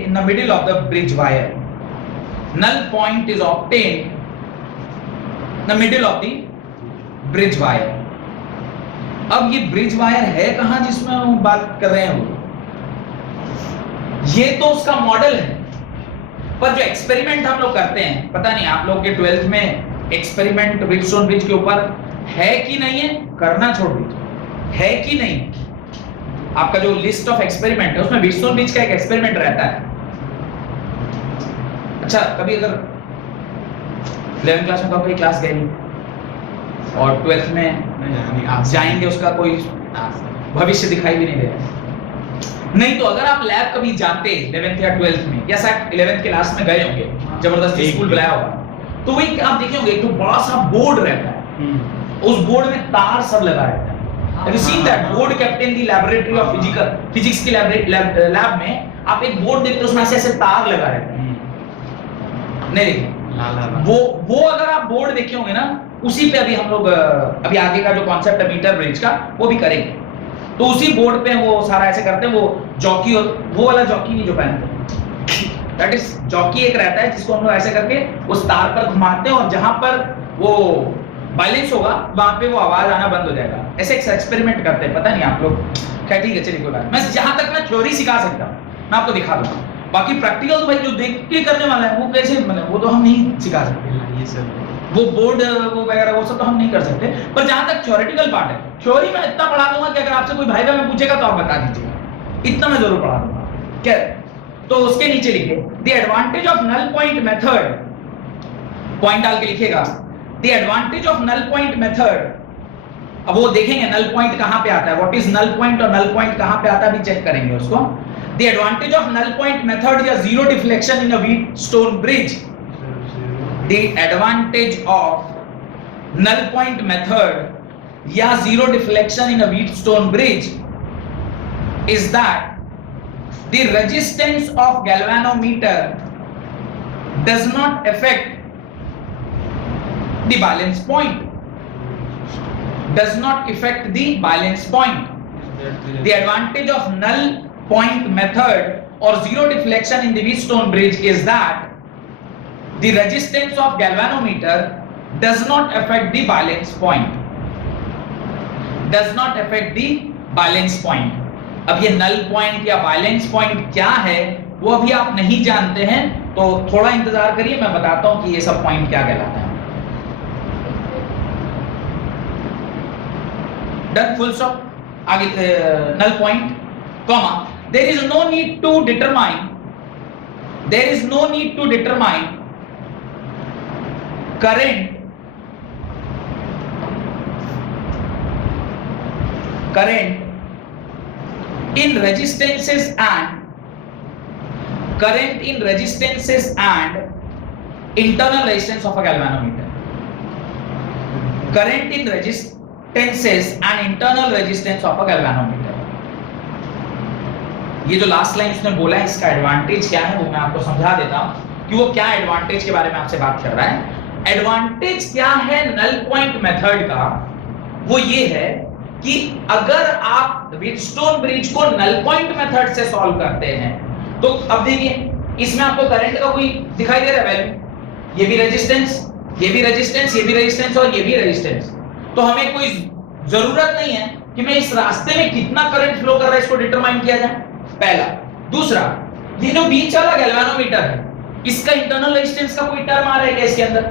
in the middle of the bridge wire. Null point is obtained in the middle of the bridge wire. अब ये bridge wire है कहां जिसमें हम बात कर रहे हैं? ये तो उसका मॉडल है, पर जो एक्सपेरिमेंट हम लोग करते हैं, पता नहीं आप लोग के 12th में एक्सपेरिमेंट व्हीटस्टोन ब्रिज के ऊपर है कि नहीं है, करना छोड़ दीजिए, है कि नहीं। आपका जो लिस्ट ऑफ एक्सपेरिमेंट है उसमें व्हीटस्टोन ब्रिज का एक एक्सपेरिमेंट रहता है। अच्छा, कभी अगर 11th क्लास में कोई क्लास गए नहीं और 12th में आप जाएंगे, उसका कोई भविष्य दिखाई भी नहीं देगा। नहीं तो अगर आप लैब कभी जाते 11th या 12th में, या शायद 11th क्लास में गए होंगे, जबरदस्ती स्कूल बुलाया होगा, तो वही आप देखे होंगे एक तो बड़ा सा बोर्ड रहता है, उस बोर्ड में तार सब लगा रहता है। Have you seen that board kept in the laboratory of physics की लैब में आप एक बोर्ड देखते हो उसमें ऐसे तार लगा रहता है। नहीं देखे वो अगर आप बोर्ड देखे होंगे ना, उसी पे अभी हम लोग अभी आगे का जो कॉन्सेप्ट है मीटर ब्रिज का वो भी करेंगे। तो उसी बोर्ड पे वो सारा ऐसे करते हैं। वो जॉकी, वो वाला जॉकी नहीं जो पहनते, दैट इज जॉकी एक रहता है जिसको हम लोग ऐसे करके उस तार पर घुमाते हैं और जहां पर वो बैलेंस होगा वहां पे वो आवाज आना बंद हो जाएगा। ऐसे एक एक्सपेरिमेंट करते हैं, पता नहीं आप लोग क्या। ठीक है, चलिए कोई बात। मैं जहां तक मैं थ्योरी सिखा सकता हूं मैं आपको दिखा दूंगा, बाकी प्रैक्टिकल तो भाई जो देख के करने वाला है वो कैसे, मतलब वो तो हम नहीं सिखा सकते। ये सब वो बोर्ड वो वगैरह वो सब तो हम नहीं कर सकते। पर जहां तक थ्योरेटिकल पार्ट है, थ्योरी में इतना पढ़ा दूंगा कि अगर आपसे कोई भाई में पूछेगा तो आप बता दीजिएगा, इतना मैं जरूर पढ़ा दूंगा। क्या? तो उसके नीचे लिखिए the advantage of null point method, point डाल के लिखिएगा the advantage of null point method. अब वो देखेंगे नल पॉइंट कहां पे आता है, व्हाट इज नल पॉइंट और नल पॉइंट कहां पे आता है, भी चेक करेंगे उसको। The advantage of null point method या zero deflection in a Wheatstone bridge, the advantage of null point method या zero deflection in a Wheatstone bridge is that the resistance of galvanometer does not affect the balance point, does not affect the balance point. The advantage of null point method or zero deflection in the Wheatstone bridge is that the resistance of galvanometer does not affect the balance point, does not affect the balance point. अब ये null point या balance point क्या है वो अभी आप नहीं जानते हैं, तो थोड़ा इंतजार करिए, मैं बताता हूं कि ये सब पॉइंट क्या कहलाता है। Done, full stop. आगे null point comma, there is no need to determine, there is no need to determine current in resistances and internal resistance of a galvanometer. Current in resistances and internal resistance of a galvanometer. ये जो last line उसने बोला है इसका advantage क्या है वो मैं आपको समझा देता हूं कि वो क्या एडवांटेज के बारे में आपसे बात कर रहा है। एडवांटेज क्या है नल पॉइंट मेथड का, वो ये है कि अगर आप व्हीटस्टोन ब्रिज को नल पॉइंट मेथड से सॉल्व करते हैं तो अब देखिए इसमें आपको करंट का कोई दिखाई दे रहा है वैल्यू, ये भी रेजिस्टेंस, ये भी रेजिस्टेंस, ये भी रेजिस्टेंस और ये भी रेजिस्टेंस। तो हमें कोई जरूरत नहीं है कि मैं इस रास्ते में कितना करंट फ्लो कर रहा है इसको डिटरमाइन किया जाए, पहला। दूसरा, ये जो बीच वाला गैल्वेनोमीटर है इसका इंटरनल रेजिस्टेंस का कोई टर्म आ रहा है क्या इसके अंदर,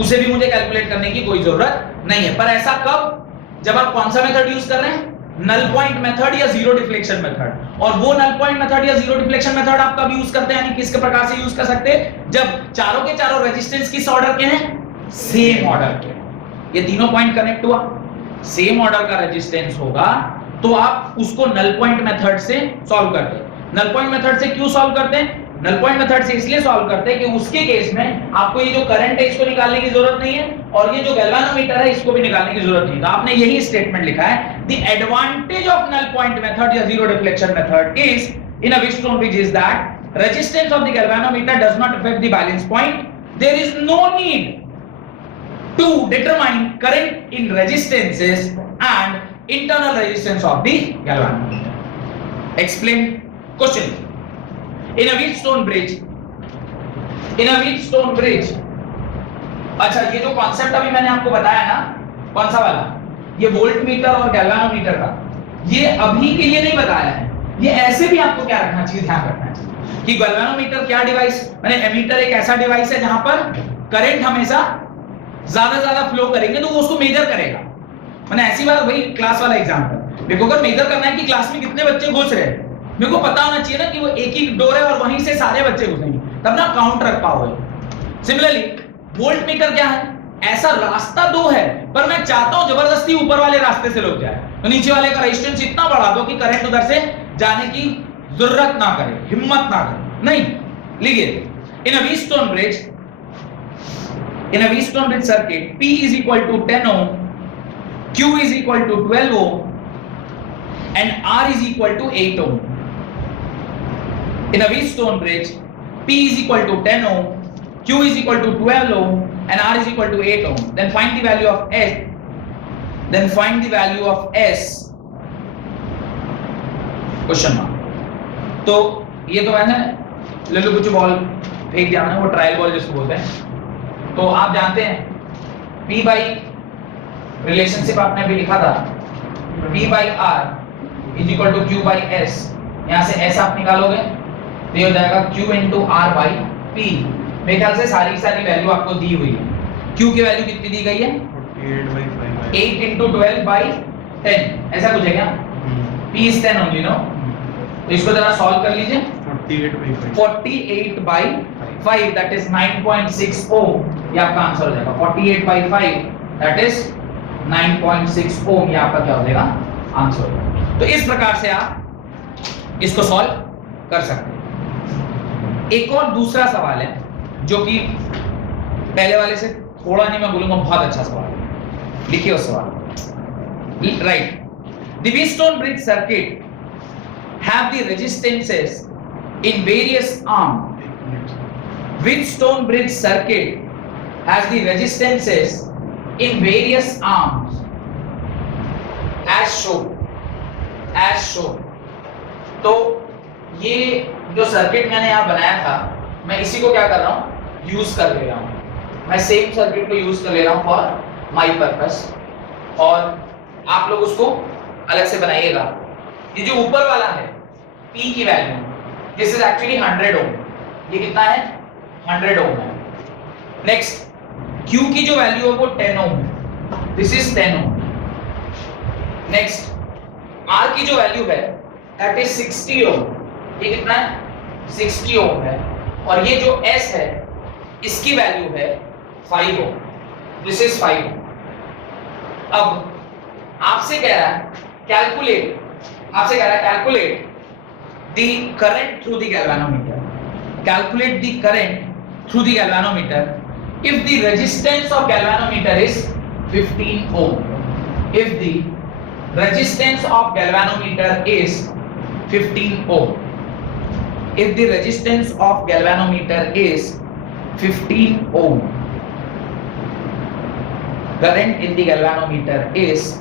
उसे भी मुझे कैलकुलेट करने की कोई जरूरत नहीं है। पर ऐसा कब, जब आप कौन सा मेथड यूज कर रहे हैं, नल पॉइंट मेथड या जीरो डिफ्लेक्शन मेथड। और वो नल पॉइंट मेथड या जीरो डिफ्लेक्शन मेथड आप कब यूज करते हैं, यानी किसके प्रकार से यूज कर सकते हैं, जब चारों के चारों रेजिस्टेंस किस ऑर्डर के हैं, सेम ऑर्डर के। ये तीनों पॉइंट कनेक्ट हुआ, सेम ऑर्डर का रेजिस्टेंस होगा तो आप उसको नल पॉइंट मेथड से सॉल्व करते हैं। नल पॉइंट मेथड से क्यों सॉल्व करते हैं, नल पॉइंट मेथड से इसलिए सॉल्व करते हैं कि उसके केस में आपको ये जो करंट है इसको निकालने की जरूरत नहीं है और ये जो गैल्वेनोमीटर है इसको भी निकालने की जरूरत नहीं है। तो आपने यही स्टेटमेंट लिखा है, the advantage of null point method या zero deflection method is in a Wheatstone bridge is that resistance of the galvanometer does not affect the balance point, there is no need to determine current in resistances and internal resistance of the galvanometer. Explain question. In a wheatstone bridge, अच्छा ये जो concept अभी मैंने आपको बताया ना, कौन सा वाला, ये वोल्ट मीटर और गैल्वेनोमीटर का, ये अभी के लिए नहीं बताया है, ये ऐसे भी आपको क्या रखना चाहिए, ध्यान रखना चाहिए कि गैल्वेनोमीटर क्या डिवाइस, माने एमीटर एक ऐसा डिवाइस है जहां पर करंट हमेशा ज्यादा फ्लो करेंगे तो वो उसको मेजर करेगा। मैंने ऐसी बात, वही क्लास वाला एग्जांपल, मेरे को अगर मेजर करना है कि क्लास में कितने बच्चे घुस रहे हैं, मेरे को पता होना चाहिए ना कि वो एक ही डोर है और वहीं से सारे बच्चे घुसेंगे, तब ना काउंट रख पाओगे। सिमिलरली वोल्ट मीटर क्या है, ऐसा रास्ता दो है पर मैं चाहता हूं जबरदस्ती ऊपर वाले रास्ते से लोग जाए, तो नीचे वाले का रेजिस्टेंस इतना बढ़ा दो कि करंट उधर से जाने की जरूरत ना करे, हिम्मत ना करे। नहीं, लिखिए in a Wheatstone bridge, in a Wheatstone bridge circuit, P is equal to 10 ohm, Q is equal to 12 ohm, and R is equal to 8 ohm. In a Wheatstone bridge, P is equal to 10 ohm, Q is equal to 12 ohm, and R is equal to 8 ohm. Then find the value of S. Then find the value of S. Question mark. तो ये तो मैंने ले कुछ ball फेंक दिया ना, वो ट्रायल बॉल जिसको बोलते हैं। तो आप जानते हैं P बाई रिलेशनशिप आपने भी लिखा था, P by R is equal to Q by S। यहाँ से S आप निकालोगे तो ये हो जाएगा Q into R by P। मेरे ख्याल से सारी वैल्यू आपको दी हुई है। Q की वैल्यू कितनी दी गई है, 8 इंटू 12 बाई 10, ऐसा कुछ है क्या, P इज 10 ओनली नो। तो इसको जरा सॉल्व कर लीजिए, 48 बाई 5 that is 9.6 ohm, ये आपका आंसर हो जाएगा। 48 by 5 that is 9.6 ohm, ये आपका क्या हो जाएगा, आंसर हो जाएगा। तो इस प्रकार से आप इसको सॉल्व कर सकते हैं। एक और दूसरा सवाल है जो कि पहले वाले से थोड़ा नहीं, मैं बोलूंगा बहुत अच्छा सवाल है, लिखिए उस सवाल। Right, the Wheatstone bridge circuit have the resistances in various arms. Wheatstone bridge circuit has the resistances in various arms as shown. तो ये जो सर्किट मैंने यहाँ बनाया था, मैं इसी को क्या कर रहा हूँ, यूज कर ले रहा हूँ। मैं सेम सर्किट को यूज कर ले रहा हूँ फॉर माई पर्पस, और आप लोग उसको अलग से बनाइएगा। ये जो ऊपर वाला है P की वैल्यू, दिस इज एक्चुअली 100 ओम, ये कितना है, 100 ओम है। नेक्स्ट Q की जो वैल्यू है वो 10 ओम है, this is 10 ohm. Next R की जो वैल्यू है दैट इज 60 ओम, ये कितना है, 60 ओम है। और ये जो S है इसकी वैल्यू है 5 ओम, दिस इज 5 ओम। अब आपसे कह रहा है calculate, the current through the galvanometer. Calculate the current through the galvanometer if the resistance of galvanometer is 15 ohm. If the resistance of galvanometer is 15 ohm. if the resistance of galvanometer is 15 ohm, current in the galvanometer is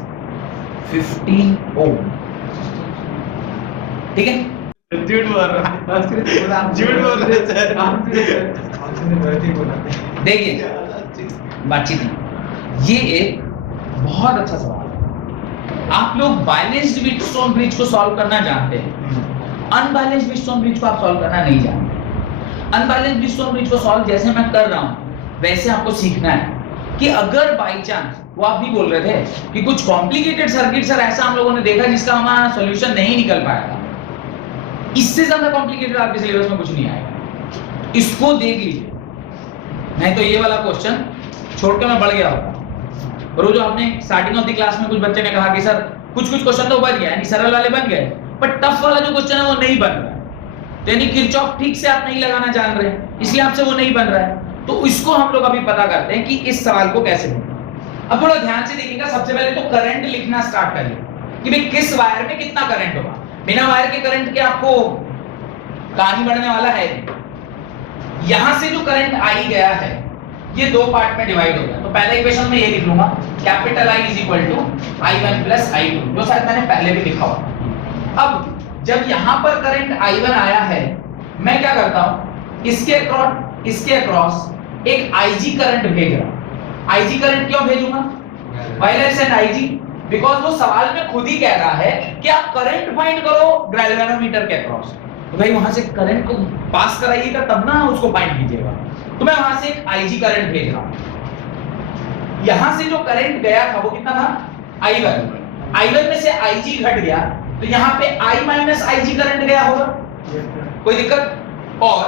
15 ohm, ठीक है? झूठ बोल रहा देखिए बातचीत नहीं, ये एक बहुत अच्छा सवाल है। आप लोग बैलेंस्ड व्हीटस्टोन ब्रिज को सॉल्व करना जानते हैं, अनबैलेंस्ड व्हीटस्टोन ब्रिज को आप सॉल्व करना नहीं जानते। अनबैलेंस्ड व्हीटस्टोन ब्रिज को सॉल्व जैसे मैं कर रहा हूं वैसे आपको सीखना है कि अगर बाई चांस, वो आप भी बोल रहे थे कि कुछ कॉम्प्लिकेटेड सर्किट सर ऐसा हम लोगों ने देखा जिसका हमारा सॉल्यूशन नहीं निकल पाया था, इससे ज्यादा कॉम्प्लिकेटेड आपके सिलेबस में कुछ नहीं आएगा, इसको देख लीजिए। नहीं तो ये वाला क्वेश्चन छोड़ के मैं बढ़ गया होता। और वो जो आपने स्टार्टिंग ऑफ द क्लास में कुछ बच्चे ने कहा कि सर कुछ क्वेश्चन तो बन गया, यानी सरल वाले बन गए, पर टफ वाला जो क्वेश्चन है वो नहीं बन रहा है, तो यानी किरचॉफ ठीक से आप नहीं लगाना जान रहे, इसलिए आपसे वो नहीं बन रहा है। तो इसको हम लोग अभी पता करते हैं कि इस सवाल को कैसे बनता। अब थोड़ा ध्यान से देखिएगा, सबसे पहले तो करंट लिखना स्टार्ट करिए कि भाई किस वायर में कितना करंट होगा। बिना वायर के करंट के आपको कहानी बढ़ने वाला है। यहां से जो करंट आई गया है ये दो पार्ट में डिवाइड हो गया, तो पहले इक्वेशन में ये लिख लूंगा capital I is equal to I1 plus I2, जो शायद मैंने पहले भी लिखा हुआ। अब जब यहां पर करंट I1 आया है, मैं क्या करता हूं, इसके अक्रॉस एक IG करंट भेज रहा हूं। IG करंट क्यों भेजूंगा, वायरलेस एंड IG, बिकॉज वो सवाल में खुद ही कह रहा है कि आप करंट फाइंड करो गैल्वेनोमीटर के अक्रॉस, तो भाई वहां से करंट को पास कराइएगा तब ना उसको फाइंड कीजिएगा। तो मैं वहां से एक IG करंट भेज रहा हूं। यहां से जो करंट गया था वो कितना था, I1 में से IG घट गया, तो यहां पे I माइनस IG करंट गया होगा, कोई दिक्कत। और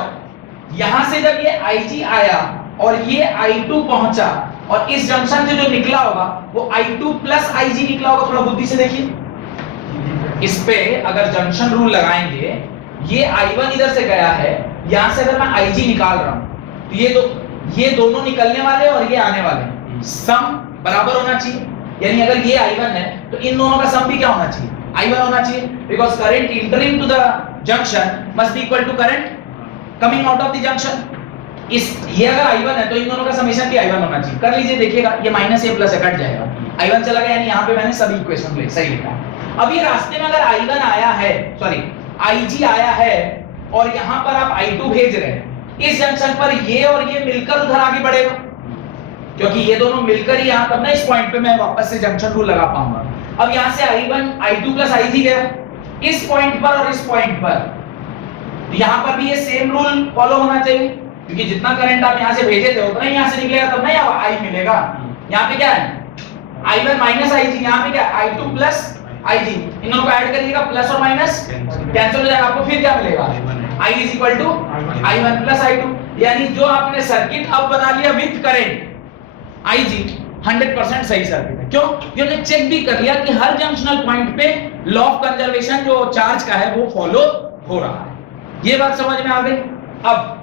यहां से जब ये IG आया और ये I2 पहुंचा, और इस जंक्शन से जो निकला होगा वो I2 प्लस IG निकला होगा। थोड़ा बुद्धि से देखिए, इस पे अगर जंक्शन रूल लगाएंगे, ये I1 इधर से गया है, यहां से अगर मैं IG निकाल रहा हूं तो ये दोनों निकलने वाले और ये आने वाले, सम बराबर होना चाहिए। यानी अगर ये I1 है तो इन दोनों का सम भी क्या होना चाहिए, I1 होना चाहिए, because current entering to the junction must be equal to current coming out of the junction. ये अगर I1 है तो इन दोनों का समेशन भी I1 होना चाहिए। कर लीजिए, देखिएगा ये minus a plus a cut जाएगा, I1 चला गया, यानी यहाँ पे मैंने सभी इक्वेशन सही लिखा है। अब ये रास्ते में अगर I1 आया है, सॉरी IG आया है, और यहाँ पर आप I2 भेज रहे हैं, इस जंक्शन पर ये और ये मिलकर उधर आगे बढ़ेगा, क्योंकि ये दोनों मिलकर ही यहाँ तब ना इस पॉइंट पे मैं वापस से जंक्शन रूल लगा पाऊंगा। अब यहाँ से I1 I2 प्लस IG गया इस पॉइंट पर और इस पॉइंट पर, तो यहाँ पर भी ये सेम रूल फॉलो होना चाहिए, क्योंकि जितना करंट आप यहाँ से भेजे थे उतना ही यहाँ से निकलेगा, तब ना यहाँ I मिलेगा। यहाँ पे क्या है, I1 माइनस IG, यहाँ पे क्या I2 प्लस IG, इन दोनों को ऐड करिएगा, प्लस और माइनस कैंसिल हो जाएगा, आपको फिर क्या मिलेगा, I is equal to I1 plus I2। यानी जो आपने सर्किट अब बना लिया विद करंट IG 100% सही सर्किट है। क्यों, क्योंकि चेक भी कर लिया कि हर जंक्शनल पॉइंट पे लॉ ऑफ कंजर्वेशन जो चार्ज का है वो फॉलो हो रहा है। ये बात समझ में आ गई। अब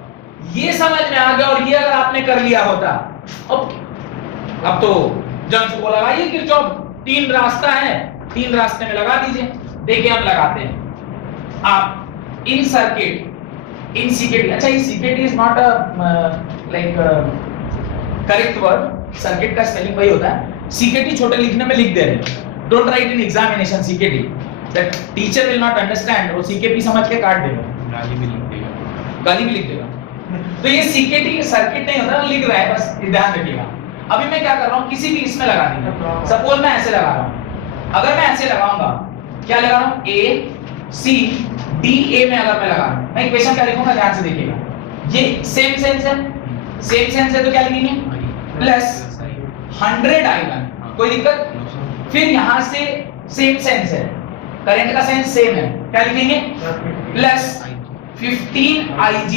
ये समझ में आ गया, और ये अगर आपने कर लिया होता, अब तो जंक्शन को लगाइए किरचॉफ, तीन रास्ता है, तीन रास्ते में लगा दीजिए। देखिए हम लगाते हैं, आप इन सर्किट इन सीकेटी, अच्छा ये सीकेटी is not like correct word, circuit का स्पेलिंग वही होता है, सीकेटी छोटे लिखने में लिख दे रहे हैं, don't write in examination सीकेटी, that teacher will not understand, वो सीकेपी समझ के काट देगा, गाली भी लिख देगा। तो ये सीकेटी सर्किट नहीं होता, लिख रहा है, बस ध्यान रखिएगा। अभी मैं क्या कर रहा हूँ, किसी भी इसमें लगा दूंगा, सपोज मैं ऐसे लगा रहा हूँ, अगर मैं ऐसे लगाऊंगा, क्या लगा रहा हूँ, A C D A में अगर मैं लगा रहा हूँ, मैं इक्वेशन क्या लिखूंगा, ध्यान से देखिएगा, ये सेम सेंस है तो क्या लिखेंगे, प्लस 100 I1, कोई दिक्कत। फिर यहां से सेम सेंस है, करंट का सेंस सेम है, क्या लिखेंगे, प्लस 15 IG,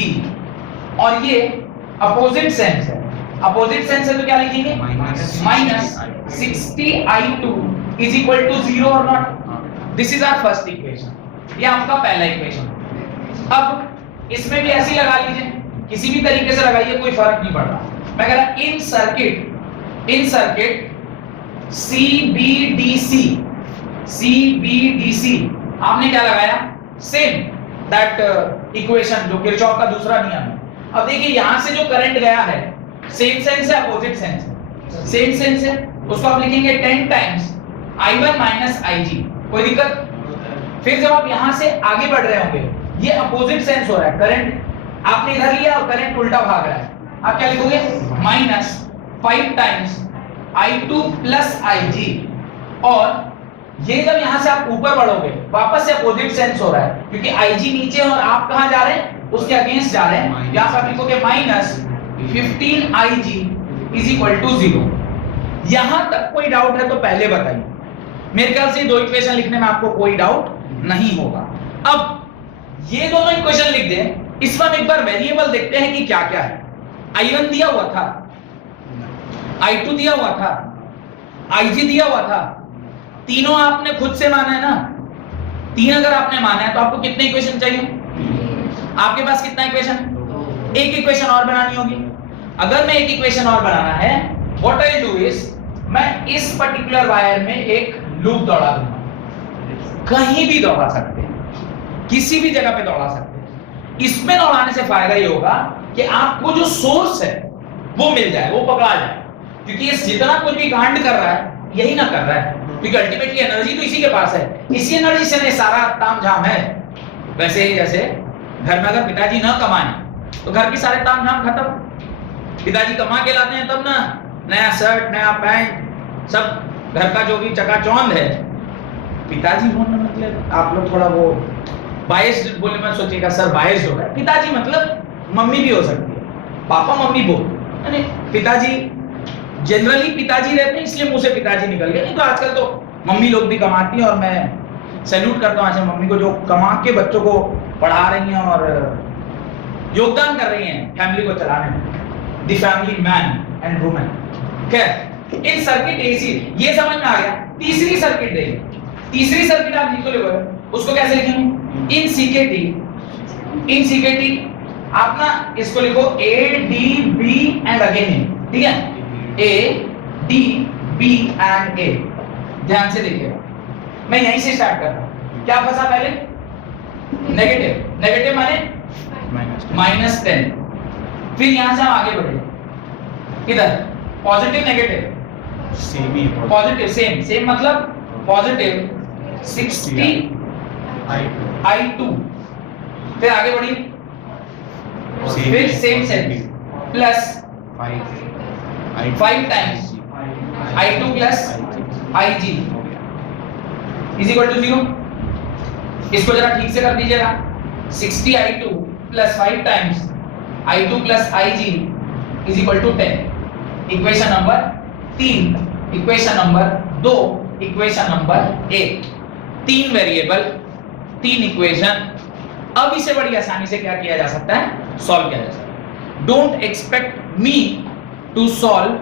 और ये अपोजिट सेंस है, अपोजिट सेंस है तो क्या लिखेंगे, minus 60 I2 is equal to 0 और not. This is our first equation, ये आपका पहला इक्वेशन। अब इसमें भी ऐसे ही लगा लीजिए, किसी भी तरीके से लगाइए, कोई फर्क नहीं पड़ रहा। मैं कह रहा इन सर्किट CBDC आपने क्या लगाया, सेम दैट इक्वेशन जो किरचॉफ का दूसरा नियम है। अब देखिए यहां से जो करंट गया है सेम सेंस है अपोजिट सेंस है, सेम सेंस है, उसको आप लिखेंगे 10 टाइम्स I1 माइनस IG। कोई दिक्कत? फिर जब आप यहां से आगे बढ़ रहे होंगे ये अपोजिट सेंस हो रहा है, करंट आपने इधर लिया और करंट उल्टा भाग रहा है, आप क्या लिखोगे minus 5 times I2 plus IG। और ये जब यहां से आप ऊपर बढ़ोगे वापस से अपोजिट सेंस हो रहा है क्योंकि IG नीचे और आप कहां जा रहे हैं उसके अगेंस्ट जा रहे हैं, यहां पर आप लिखोगे minus 15 IG is equal to 0। यहां तक कोई डाउट है तो पहले बताइए, मेरे ख्याल से दो इक्वेशन लिखने में आपको कोई डाउट नहीं होगा। अब ये दोनों इक्वेशन लिख दें, इस पर एक बार वेरिएबल देखते हैं कि क्या क्या है। I1 दिया हुआ था, I2 दिया हुआ था, IG दिया हुआ था, तीनों आपने खुद से माना है ना, तीन अगर आपने माना है तो आपको कितने इक्वेशन चाहिए? आपके पास कितना इक्वेशन? एक इक्वेशन और बनानी होगी। अगर मैं एक इक्वेशन और बनाना है व्हाट आई डू इज मैं इस पर्टिकुलर वायर में एक लूप दौड़ा दूंगा, कहीं भी दौड़ा सकते हैं, किसी भी जगह पे दौड़ा सकते हैं। इसमें दौड़ाने से फायदा ये होगा कि आपको जो सोर्स है वो मिल जाए, वो पकड़ा जाए, क्योंकि ये जितना कुछ भी कांड कर रहा है यही ना कर रहा है, क्योंकि अल्टीमेटली एनर्जी तो इसी के पास है, इसी एनर्जी से सारा तामझाम है। वैसे ही जैसे घर में अगर पिताजी ना कमाएं तो घर के सारे तामझाम खत्म, पिताजी कमा के लाते हैं तब ना नया शर्ट नया पैंट सब घर का जो भी चकाचौंध है। पिताजी बोलने मतलब आप लोग थोड़ा वो बायस बोलने में सोचिएगा सर बायस हो गया, पिताजी मतलब मम्मी भी हो सकती है, पापा मम्मी बोल, यानी पिताजी जनरली पिताजी रहते हैं इसलिए मुंह से पिताजी निकल गए, नहीं तो आजकल तो मम्मी लोग भी कमाती हैं और मैं सैल्यूट करता हूं ऐसे मम्मी को जो कमा के बच्चों को पढ़ा रही हैं और योगदान कर रही हैं फैमिली को चलाने में, the family man and women. खैर इन सर्किट एसी ये समझ में आ गया। तीसरी सर्किट देखिए, तीसरी सर्किट आप लिखो लिखो उसको कैसे लिखेंगे? इन सीकेटी आप ना इसको लिखो A D B and again, ठीक है, A D B and A। ध्यान से देखिएगा, मैं यहीं से स्टार्ट कर रहा हूं। क्या फंसा पहले? नेगेटिव, नेगेटिव माने -10। फिर यहां से हम आगे बढ़े, इधर पॉजिटिव नेगेटिव सेम ही पॉजिटिव सेम, सेम मतलब पॉजिटिव 60 I2। फिर आगे बढ़ी, फिर same sense plus 5 times I2 plus IG is equal to 0। इसको जरा ठीक से कर दीजिएगा, 60 I2 plus 5 times I2 plus IG is equal to 10। Equation number 3, equation number 2, equation number 1। 3 variable 3 equation. अब इसे बड़ी आसानी से क्या किया जा सकता है? सॉल्व किया जा सकता है। Don't expect me to solve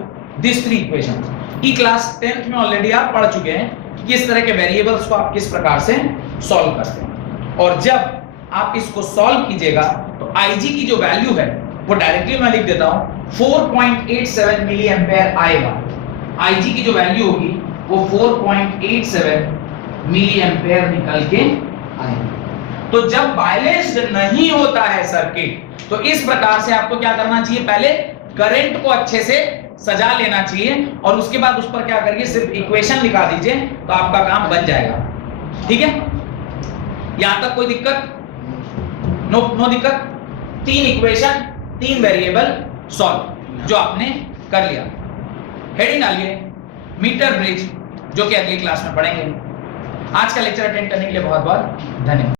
this 3 equations. ई क्लास 10th में ऑलरेडी आप पढ़ चुके हैं कि किस तरह के वेरिएबल्स को आप किस प्रकार से सॉल्व करते हैं, और जब आप इसको सॉल्व कीजिएगा तो IG की जो वैल्यू है वो डायरेक्टली मैं लिख देता हूं 4.87 मिली एम्पेयर आएगा। IG की जो वैल्यू होगी वो 4.87 मिली एम्पेयर निकल के आएगी। तो जब बैलेंस्ड नहीं होता है सर्किट तो इस प्रकार से आपको क्या करना चाहिए? पहले करंट को अच्छे से सजा लेना चाहिए और उसके बाद उस पर क्या करिए, सिर्फ इक्वेशन लिखा दीजिए तो आपका काम बन जाएगा। ठीक है, यहां तक कोई दिक्कत? नो दिक्कत। 3 इक्वेशन 3 वेरिएबल सॉल्व जो आपने कर लिया। हेडिंग डालिए मीटर ब्रिज, जो कि अगली क्लास में पढ़ेंगे। आज का लेक्चर अटेंड करने के लिए बहुत बहुत धन्यवाद।